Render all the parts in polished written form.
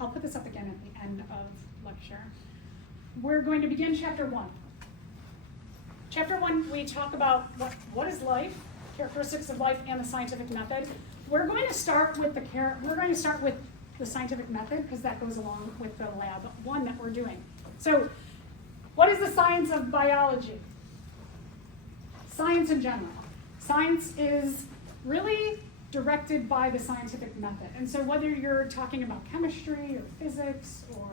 I'll put this up again at the end of lecture. We're going to begin chapter 1. Chapter 1, we talk about what is life, characteristics of life, and the scientific method. We're going to start with the scientific method because that goes along with the lab 1 that we're doing. So, what is the science of biology? Science in general. Science is really directed by the scientific method. And so whether you're talking about chemistry or physics or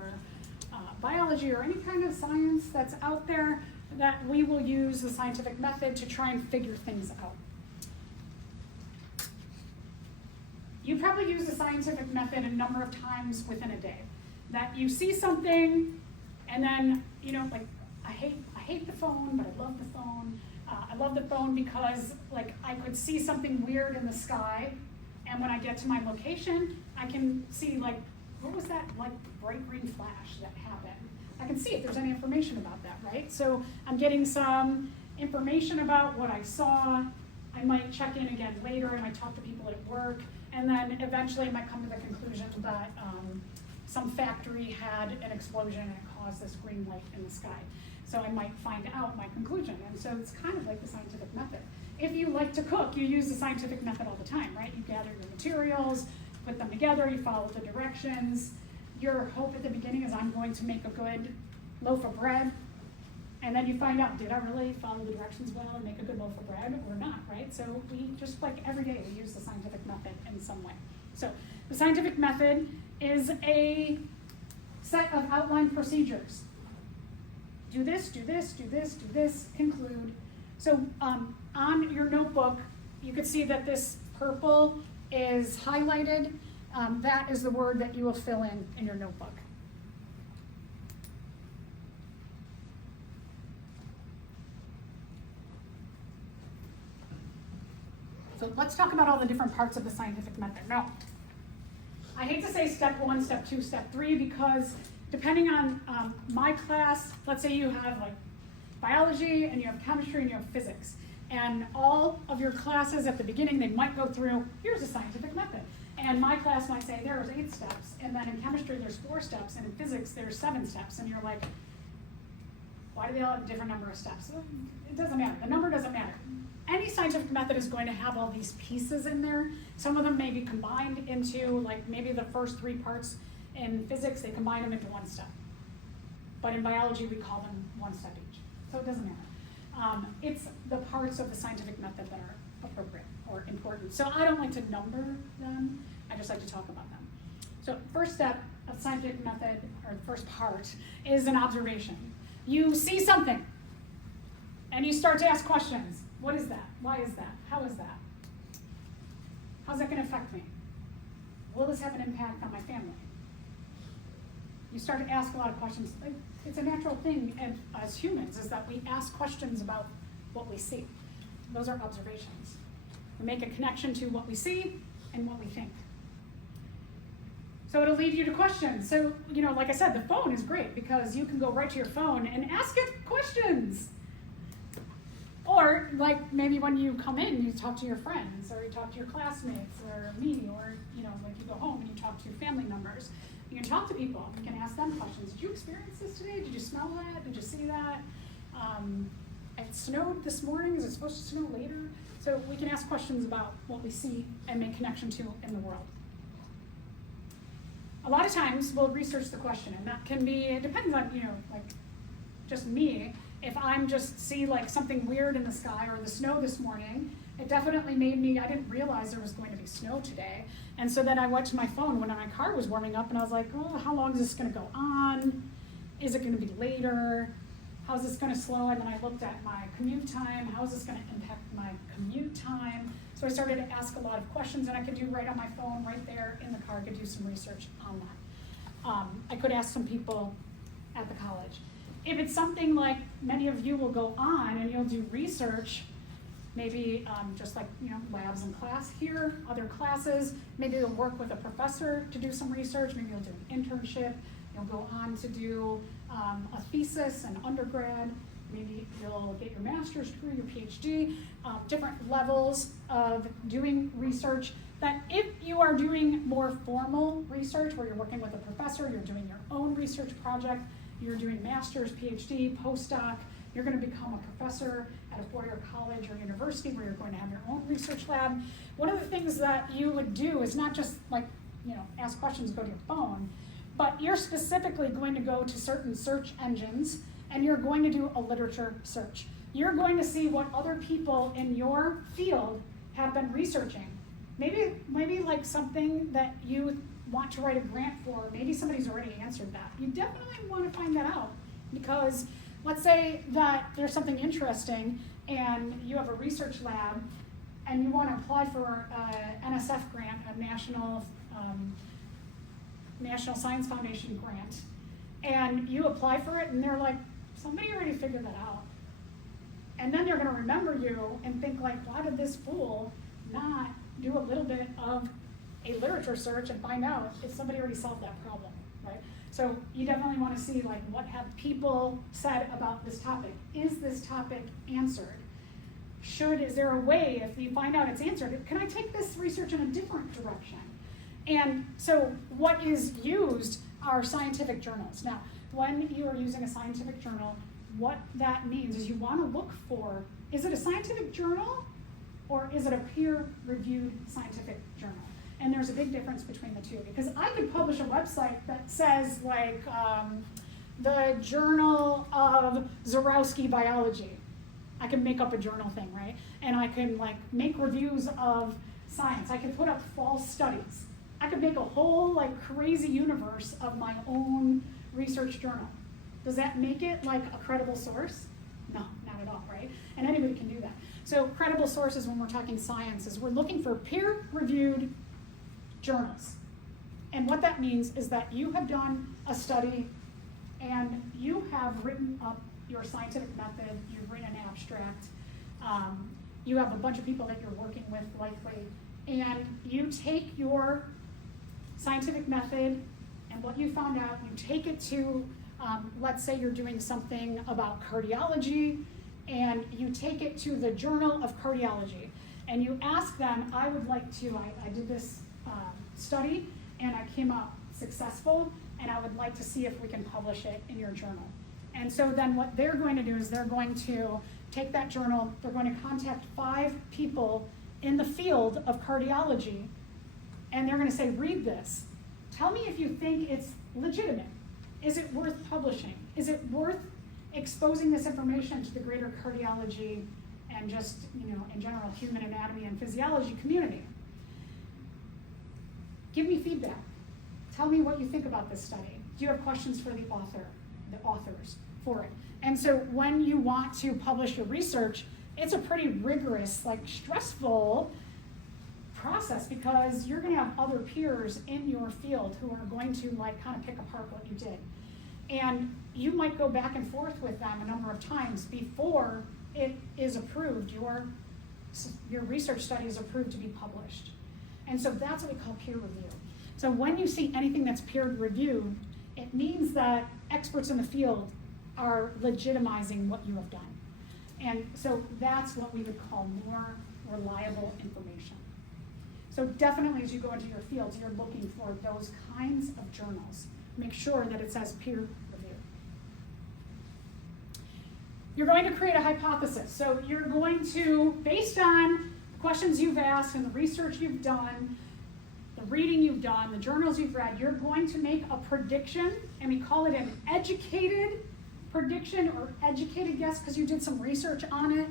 biology or any kind of science that's out there, that we will use the scientific method to try and figure things out. You probably use the scientific method a number of times within a day. That you see something and then, like, I hate the phone, but I love the phone. I love the phone because, like, I could see something weird in the sky, and when I get to my location, I can see, like, what was that, like, bright green flash that happened? I can see if there's any information about that, right? So I'm getting some information about what I saw. I might check in again later, I might talk to people at work, and then eventually I might come to the conclusion that some factory had an explosion and it caused this green light in the sky. So I might find out my conclusion. And so it's kind of like the scientific method. If you like to cook, you use the scientific method all the time, right? You gather your materials, put them together, you follow the directions. Your hope at the beginning is I'm going to make a good loaf of bread. And then you find out, did I really follow the directions well and make a good loaf of bread or not, right? So we just, like every day, we use the scientific method in some way. So the scientific method is a set of outlined procedures. Do this, do this, do this, do this, conclude. So on your notebook, you can see that this purple is highlighted. That is the word that you will fill in your notebook. So let's talk about all the different parts of the scientific method. Now, I hate to say step 1, step 2, step 3, because depending on my class, let's say you have like biology and you have chemistry and you have physics. And all of your classes at the beginning, they might go through, here's a scientific method. And my class might say there's 8 steps. And then in chemistry, there's 4 steps. And in physics, there's 7 steps. And you're like, why do they all have a different number of steps? It doesn't matter. The number doesn't matter. Any scientific method is going to have all these pieces in there. Some of them may be combined into, like, maybe the first 3 parts. In physics, they combine them into 1 step. But in biology, we call them 1 step each. So it doesn't matter. It's the parts of the scientific method that are appropriate or important. So I don't like to number them. I just like to talk about them. So first step of scientific method, or the first part, is an observation. You see something, and you start to ask questions. What is that? Why is that? How is that? How's that going to affect me? Will this have an impact on my family? You start to ask a lot of questions. It's a natural thing as humans, is that we ask questions about what we see. Those are observations. We make a connection to what we see and what we think. So it'll lead you to questions. So, like I said, the phone is great because you can go right to your phone and ask it questions. Or, like, maybe when you come in, you talk to your friends, or you talk to your classmates, or me, or, like you go home and you talk to family members. You can talk to people. You can ask them questions. Did you experience this today? Did you smell that? Did you see that? It snowed this morning. Is it supposed to snow later? So we can ask questions about what we see and make connection to in the world. A lot of times we'll research the question, and that can be, it depends on, like just me. If I'm just see like something weird in the sky or the snow this morning, it definitely made me, I didn't realize there was going to be snow today. And so then I went to my phone when my car was warming up and I was like, oh, how long is this gonna go on? Is it gonna be later? How's this gonna slow? And then I looked at my commute time. How is this gonna impact my commute time? So I started to ask a lot of questions that I could do right on my phone, right there in the car. I could do some research on that. I could ask some people at the college. If it's something like many of you will go on and you'll do research, maybe just like labs in class here, other classes, maybe you'll work with a professor to do some research, maybe you'll do an internship, you'll go on to do a thesis, an undergrad, maybe you'll get your master's degree, your PhD, different levels of doing research, that if you are doing more formal research where you're working with a professor, you're doing your own research project, you're doing master's, PhD, postdoc, you're going to become a professor at a four-year college or university where you're going to have your own research lab. One of the things that you would do is not just like, ask questions, go to your phone, but you're specifically going to go to certain search engines and you're going to do a literature search. You're going to see what other people in your field have been researching. Maybe like something that you want to write a grant for, maybe somebody's already answered that. You definitely want to find that out because let's say that there's something interesting and you have a research lab and you want to apply for an NSF grant, a National Science Foundation grant, and you apply for it and they're like, somebody already figured that out. And then they're going to remember you and think like, why did this fool not do a little bit of a literature search and find out if somebody already solved that problem, right? So you definitely want to see like what have people said about this topic. Is this topic answered? Is there a way, if you find out it's answered, can I take this research in a different direction? And so what is used are scientific journals. Now, when you are using a scientific journal, what that means is you want to look for, is it a scientific journal or is it a peer-reviewed scientific journal? And there's a big difference between the two because I could publish a website that says like the Journal of Zarowski Biology. I can make up a journal thing, right? And I can like make reviews of science. I can put up false studies. I could make a whole like crazy universe of my own research journal. Does that make it like a credible source? No, not at all, right? And anybody can do that. So credible sources when we're talking science is we're looking for peer-reviewed journals. And what that means is that you have done a study and you have written up your scientific method, you've written an abstract, you have a bunch of people that you're working with likely, and you take your scientific method and what you found out, you take it to, let's say you're doing something about cardiology, and you take it to the Journal of Cardiology, and you ask them, I would like to, I did this study, and I came out successful, and I would like to see if we can publish it in your journal. And so then what they're going to do is they're going to take that journal, they're going to contact 5 people in the field of cardiology, and they're going to say, read this. Tell me if you think it's legitimate. Is it worth publishing? Is it worth exposing this information to the greater cardiology and just, in general, human anatomy and physiology community? Give me feedback. Tell me what you think about this study. Do you have questions for the authors for it? And so when you want to publish your research, it's a pretty rigorous, stressful process because you're going to have other peers in your field who are going to kind of pick apart what you did. And you might go back and forth with them a number of times before it is approved, your research study is approved to be published. And so that's what we call peer review. So when you see anything that's peer reviewed, it means that experts in the field are legitimizing what you have done. And so that's what we would call more reliable information. So definitely as you go into your fields, you're looking for those kinds of journals. Make sure that it says peer review. You're going to create a hypothesis. So you're going to, based on the questions you've asked and the research you've done, the reading you've done, the journals you've read, you're going to make a prediction, and we call it an educated prediction or educated guess because you did some research on it.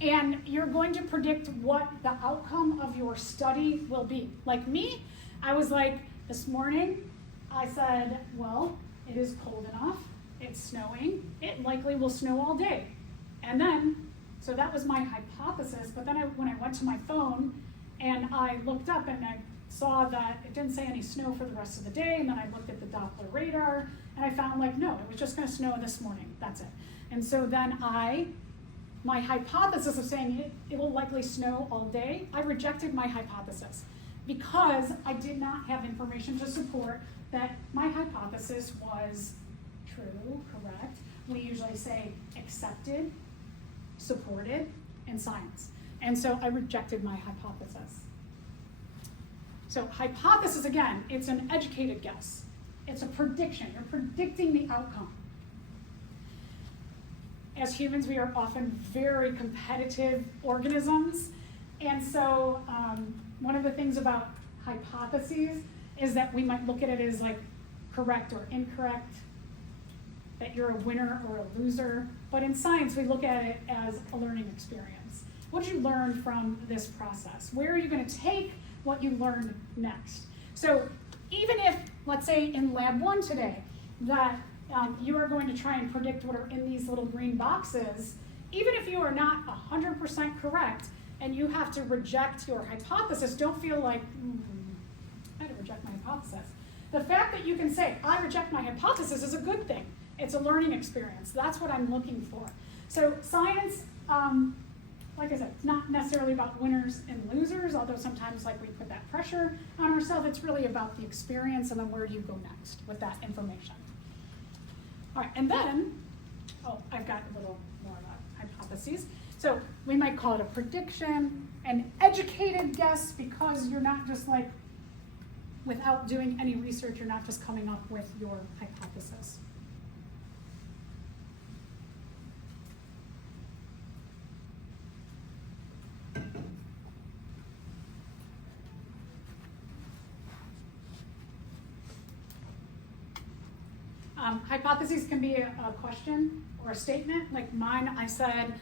And you're going to predict what the outcome of your study will be. Like me, I was like, this morning, I said, well, it is cold enough, it's snowing, it likely will snow all day. And then, so that was my hypothesis, but then when I went to my phone and I looked up and I saw that it didn't say any snow for the rest of the day, and then I looked at the Doppler radar, and I found no, it was just gonna snow this morning, that's it. And so then my hypothesis of saying it will likely snow all day, I rejected my hypothesis because I did not have information to support that my hypothesis was true, correct. We usually say accepted, supported, and science. And so I rejected my hypothesis. So hypothesis, again, it's an educated guess. It's a prediction. You're predicting the outcome. As humans, we are often very competitive organisms. And so one of the things about hypotheses is that we might look at it as like correct or incorrect, that you're a winner or a loser. But in science, we look at it as a learning experience. What did you learn from this process? Where are you going to take what you learned next? So even if, let's say in lab 1 today, that you are going to try and predict what are in these little green boxes, even if you are not 100% correct and you have to reject your hypothesis, don't feel like, I had to reject my hypothesis. The fact that you can say, I reject my hypothesis is a good thing. It's a learning experience. That's what I'm looking for. So science, like I said, it's not necessarily about winners and losers, although sometimes like we put that pressure on ourselves. It's really about the experience and then where do you go next with that information. All right, and then, I've got a little more about hypotheses. So we might call it a prediction, an educated guess, because you're not just like, without doing any research, you're not just coming up with your hypothesis. Hypotheses can be a question or a statement. Like mine, I said,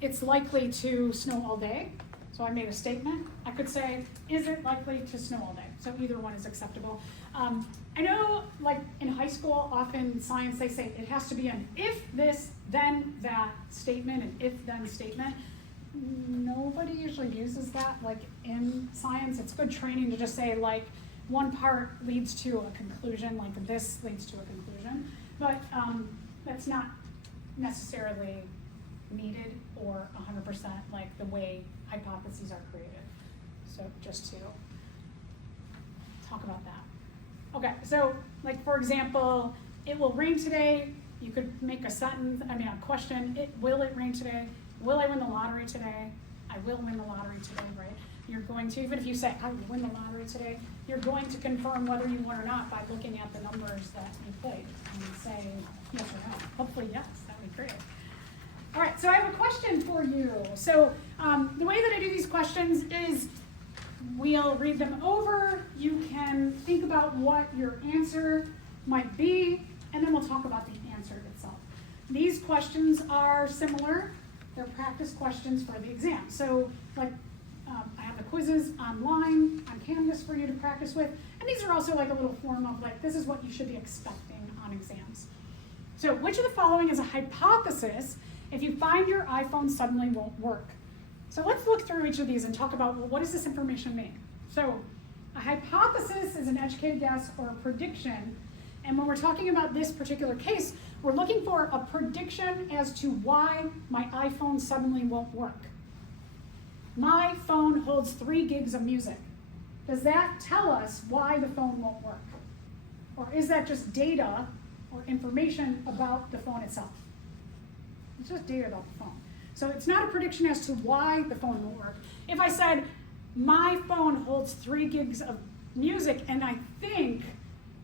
it's likely to snow all day. So I made a statement. I could say, is it likely to snow all day? So either one is acceptable. I know, like in high school, often in science, they say it has to be an if this, then that statement, an if-then statement. Nobody usually uses that, like in science. It's good training to just say, like, one part leads to a conclusion, like this leads to a conclusion. But that's not necessarily needed or 100% like the way hypotheses are created. So just to talk about that. Okay, so like for example, it will rain today. You could make a sentence, a question. Will it rain today? Will I win the lottery today? I will win the lottery today, right? You're going to, even if you say, I will win the lottery today, you're going to confirm whether you won or not by looking at the numbers that you played and saying yes or no. Hopefully yes, that would be great. All right, so I have a question for you. So the way that I do these questions is we'll read them over. You can think about what your answer might be, and then we'll talk about the answer itself. These questions are similar. They're practice questions for the exam. So like I have the quizzes online on Canvas for you to practice with, and these are also like a little form of like, this is what you should be expecting on exams. So which of the following is a hypothesis if you find your iPhone suddenly won't work? So let's look through each of these and talk about, well, what does this information mean? So a hypothesis is an educated guess or a prediction, and when we're talking about this particular case, we're looking for a prediction as to why my iPhone suddenly won't work. My phone holds 3 gigs of music. Does that tell us why the phone won't work? Or is that just data or information about the phone itself? It's just data about the phone. So it's not a prediction as to why the phone won't work. If I said, my phone holds 3 gigs of music and I think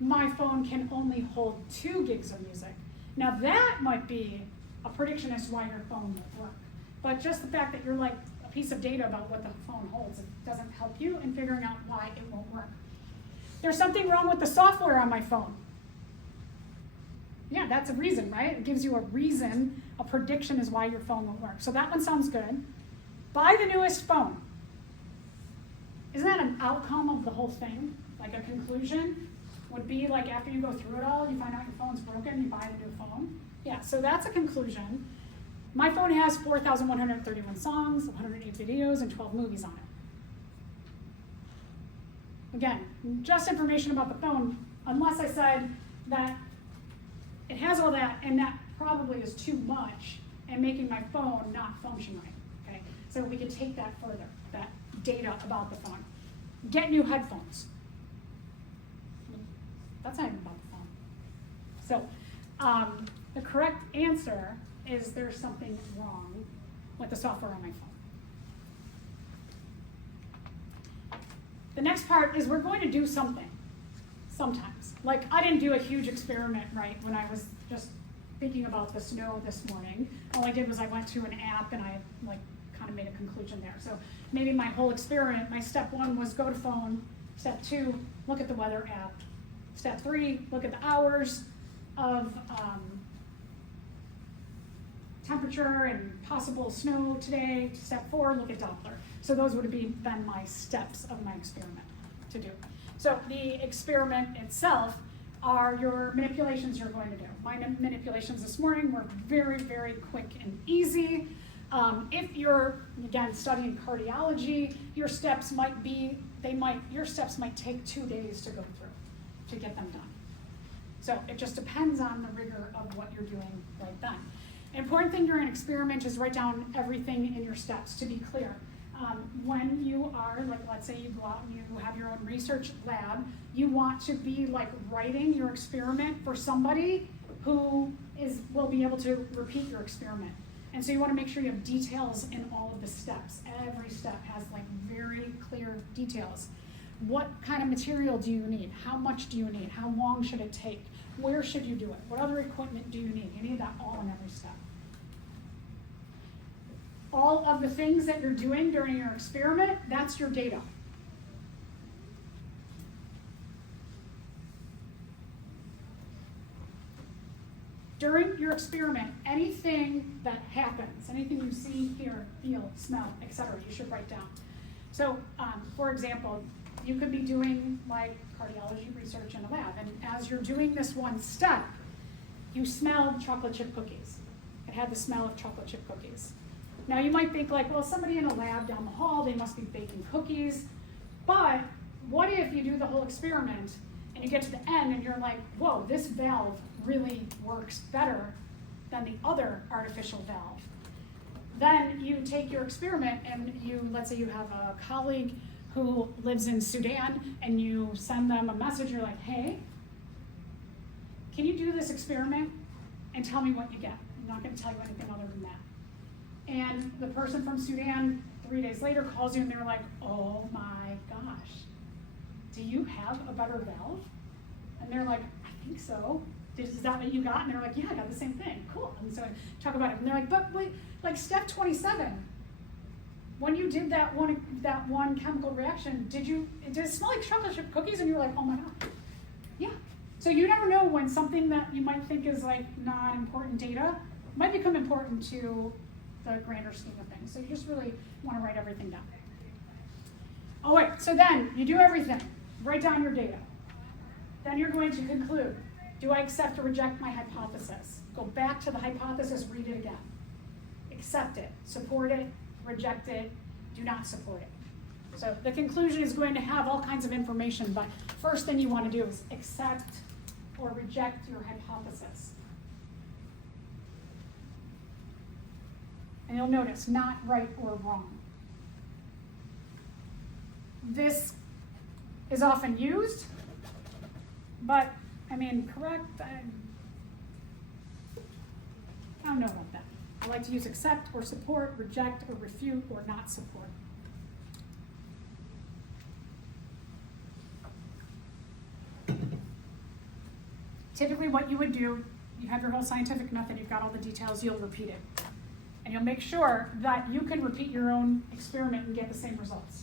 my phone can only hold 2 gigs of music, now that might be a prediction as to why your phone won't work. But just the fact that you're like a piece of data about what the phone holds, it doesn't help you in figuring out why it won't work. There's something wrong with the software on my phone. Yeah, that's a reason, right? It gives you a reason, a prediction is why your phone won't work. So that one sounds good. Buy the newest phone. Isn't that an outcome of the whole thing? Like a conclusion would be like after you go through it all, you find out your phone's broken, you buy a new phone. Yeah, so that's a conclusion. My phone has 4,131 songs, 108 videos, and 12 movies on it. Again, just information about the phone, unless I said that it has all that, and that probably is too much and making my phone not function right, okay? So we can take that further, that data about the phone. Get new headphones. That's not even about the phone. So the correct answer is there's something wrong with the software on my phone. The next part is we're going to do something, sometimes. Like, I didn't do a huge experiment, right, when I was just thinking about the snow this morning. All I did was I went to an app and I like kind of made a conclusion there. So maybe my whole experiment, my step 1 was go to phone, step 2, look at the weather app, step 3, look at the hours of temperature and possible snow today, step 4, look at Doppler. So those would have been my steps of my experiment to do. So the experiment itself are your manipulations you're going to do. My manipulations this morning were very, very quick and easy. If you're, again, studying cardiology, your steps might take 2 days to go through to get them done. So it just depends on the rigor of what you're doing right then. Important thing during an experiment is write down everything in your steps to be clear. When you are, like, let's say you go out and you have your own research lab, you want to be like writing your experiment for somebody who will be able to repeat your experiment. And so you want to make sure you have details in all of the steps. Every step has like very clear details. What kind of material do you need? How much do you need? How long should it take? Where should you do it? What other equipment do you need? You need that all in every step. All of the things that you're doing during your experiment, that's your data. During your experiment, anything that happens, anything you see, hear, feel, smell, etc., you should write down. So, for example, you could be doing like cardiology research in a lab, and as you're doing this one step, you smelled chocolate chip cookies. It had the smell of chocolate chip cookies. Now you might think like, well, somebody in a lab down the hall, they must be baking cookies. But what if you do the whole experiment and you get to the end and you're like, whoa, this valve really works better than the other artificial valve. Then you take your experiment and let's say you have a colleague who lives in Sudan and you send them a message, you're like, hey, can you do this experiment and tell me what you get? I'm not gonna tell you anything other than that. And the person from Sudan 3 days later calls you and they're like, oh my gosh, do you have a better valve? And they're like, I think so. Is that what you got? And they're like, yeah, I got the same thing. Cool. And so I talk about it. And they're like, but wait, like step 27, when you did that one chemical reaction, did it smell like chocolate chip cookies? And you're like, oh my God. Yeah. So you never know when something that you might think is like not important data might become important to the grander scheme of things. So you just really want to write everything down. All right, so then you do everything. Write down your data. Then you're going to conclude. Do I accept or reject my hypothesis? Go back to the hypothesis, read it again. Accept it, support it, reject it, do not support it. So the conclusion is going to have all kinds of information, but first thing you want to do is accept or reject your hypothesis. And you'll notice, not right or wrong. This is often used, but I mean, correct, I don't know about that. I like to use accept or support, reject or refute or not support. Typically what you would do, you have your whole scientific method, you've got all the details, you'll repeat it. And you'll make sure that you can repeat your own experiment and get the same results.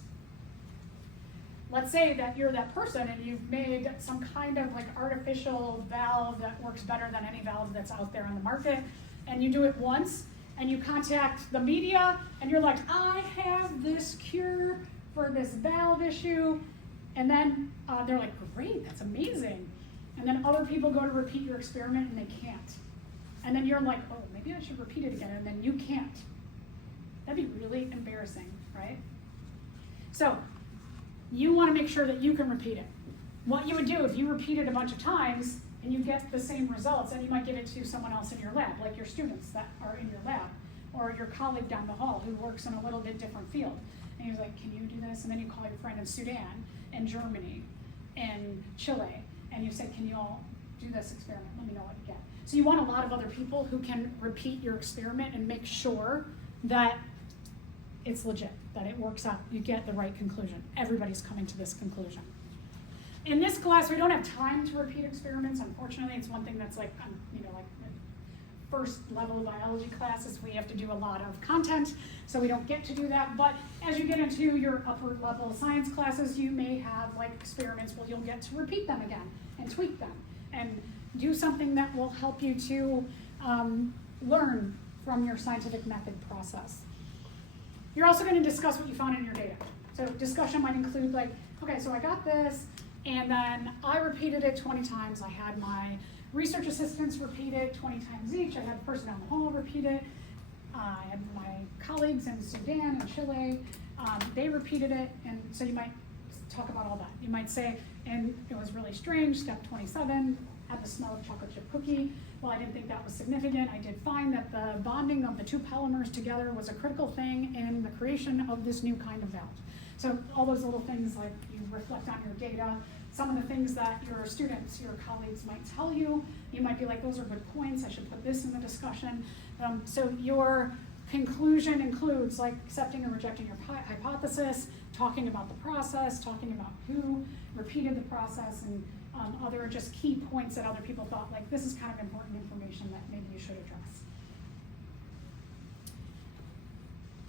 Let's say that you're that person and you've made some kind of like artificial valve that works better than any valve that's out there on the market, and you do it once, and you contact the media, and you're like, I have this cure for this valve issue, and then they're like, great, that's amazing. And then other people go to repeat your experiment and they can't. And then you're like, oh, maybe I should repeat it again, and then you can't. That'd be really embarrassing, right? So you want to make sure that you can repeat it. What you would do if you repeat it a bunch of times and you get the same results, then you might give it to someone else in your lab, like your students that are in your lab, or your colleague down the hall who works in a little bit different field. And he's like, can you do this? And then you call your friend in Sudan, in Germany, in Chile, and you say, can you all do this experiment? Let me know what you get. So you want a lot of other people who can repeat your experiment and make sure that it's legit, that it works out, you get the right conclusion. Everybody's coming to this conclusion. In this class, we don't have time to repeat experiments. Unfortunately, it's one thing that's like, like first level biology classes, we have to do a lot of content, so we don't get to do that. But as you get into your upper level science classes, you may have like experiments where you'll get to repeat them again and tweak them and do something that will help you to learn from your scientific method process. You're also going to discuss what you found in your data. So discussion might include like, okay, so I got this, and then I repeated it 20 times. I had my research assistants repeat it 20 times each. I had the person down the hall repeat it. I had my colleagues in Sudan and Chile, they repeated it, and so you might talk about all that. You might say, and it was really strange, step 27, had the smell of chocolate chip cookie. Well, I didn't think that was significant. I did find that the bonding of the two polymers together was a critical thing in the creation of this new kind of valve. So all those little things, like you reflect on your data, some of the things that your students, your colleagues might tell you, you might be like, those are good points, I should put this in the discussion. So your conclusion includes like accepting or rejecting your hypothesis, talking about the process, talking about who repeated the process, and other just key points that other people thought, like, this is kind of important information that maybe you should address.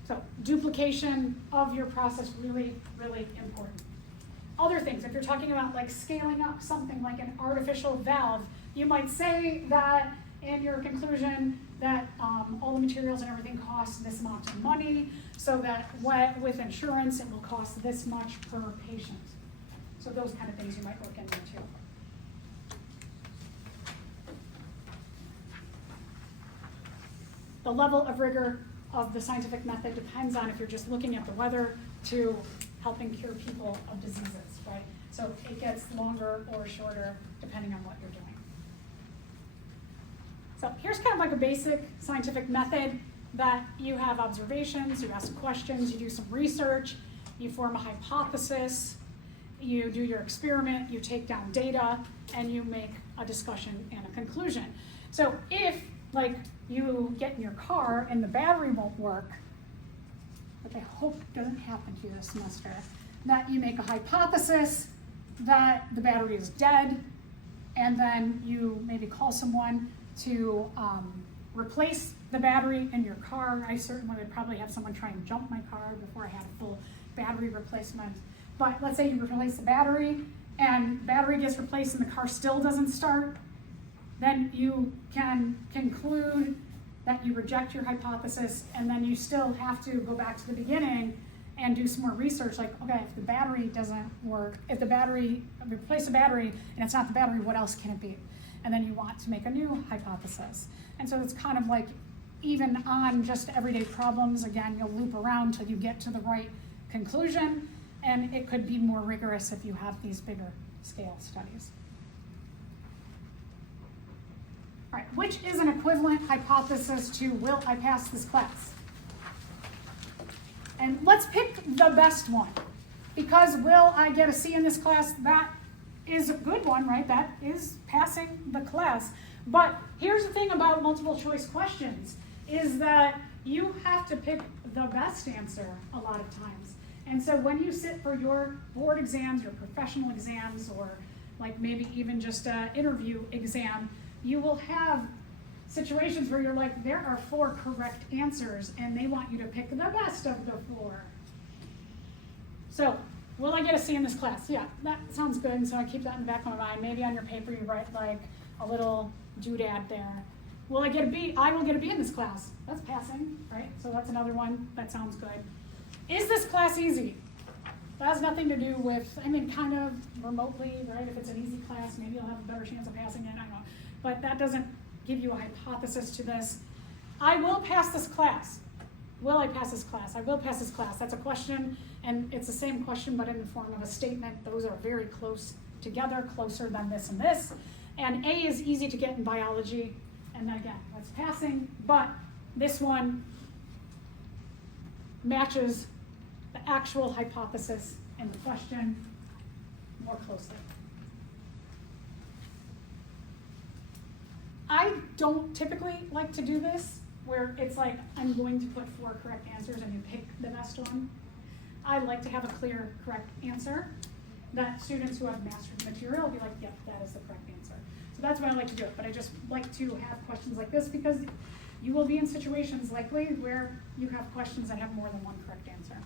So duplication of your process, really, really important. Other things, if you're talking about like scaling up something like an artificial valve, you might say that in your conclusion that all the materials and everything cost this amount of money, so that with insurance it will cost this much per patient. So those kind of things you might work in there too. The level of rigor of the scientific method depends on if you're just looking at the weather to helping cure people of diseases, right? So it gets longer or shorter depending on what you're doing. So here's kind of like a basic scientific method that you have observations, you ask questions, you do some research, you form a hypothesis, you do your experiment, you take down data, and you make a discussion and a conclusion. So if, like, you get in your car and the battery won't work, which I hope doesn't happen to you this semester, that you make a hypothesis that the battery is dead, and then you maybe call someone to replace the battery in your car. I certainly would probably have someone try and jump my car before I had a full battery replacement. But let's say you replace the battery, and battery gets replaced and the car still doesn't start, then you can conclude that you reject your hypothesis, and then you still have to go back to the beginning and do some more research, like, okay, if the battery doesn't work, if the battery, replace the battery and it's not the battery, what else can it be? And then you want to make a new hypothesis. And so it's kind of like, even on just everyday problems, again, you'll loop around till you get to the right conclusion, and it could be more rigorous if you have these bigger scale studies. All right, which is an equivalent hypothesis to will I pass this class? And let's pick the best one, because will I get a C in this class? That is a good one, right? That is passing the class. But here's the thing about multiple choice questions, is that you have to pick the best answer a lot of times. And so when you sit for your board exams, your professional exams, or like maybe even just an interview exam, you will have situations where you're like, there are 4 correct answers, and they want you to pick the best of the 4. So, will I get a C in this class? Yeah, that sounds good, and so I keep that in the back of my mind. Maybe on your paper you write like a little doodad there. Will I get a B? I will get a B in this class. That's passing, right? So that's another one. That sounds good. Is this class easy? That has nothing to do with, I mean, kind of remotely, right? If it's an easy class, maybe you'll have a better chance of passing it, I don't know. But that doesn't give you a hypothesis to this. I will pass this class. Will I pass this class? I will pass this class. That's a question, and it's the same question, but in the form of a statement. Those are very close together, closer than this and this. And A is easy to get in biology, and then again, that's passing, but this one matches the actual hypothesis in the question more closely. I don't typically like to do this, where it's like, I'm going to put 4 correct answers and you pick the best one. I like to have a clear, correct answer, that students who have mastered the material will be like, yep, that is the correct answer. So that's why I like to do it, but I just like to have questions like this because you will be in situations likely where you have questions that have more than one correct answer.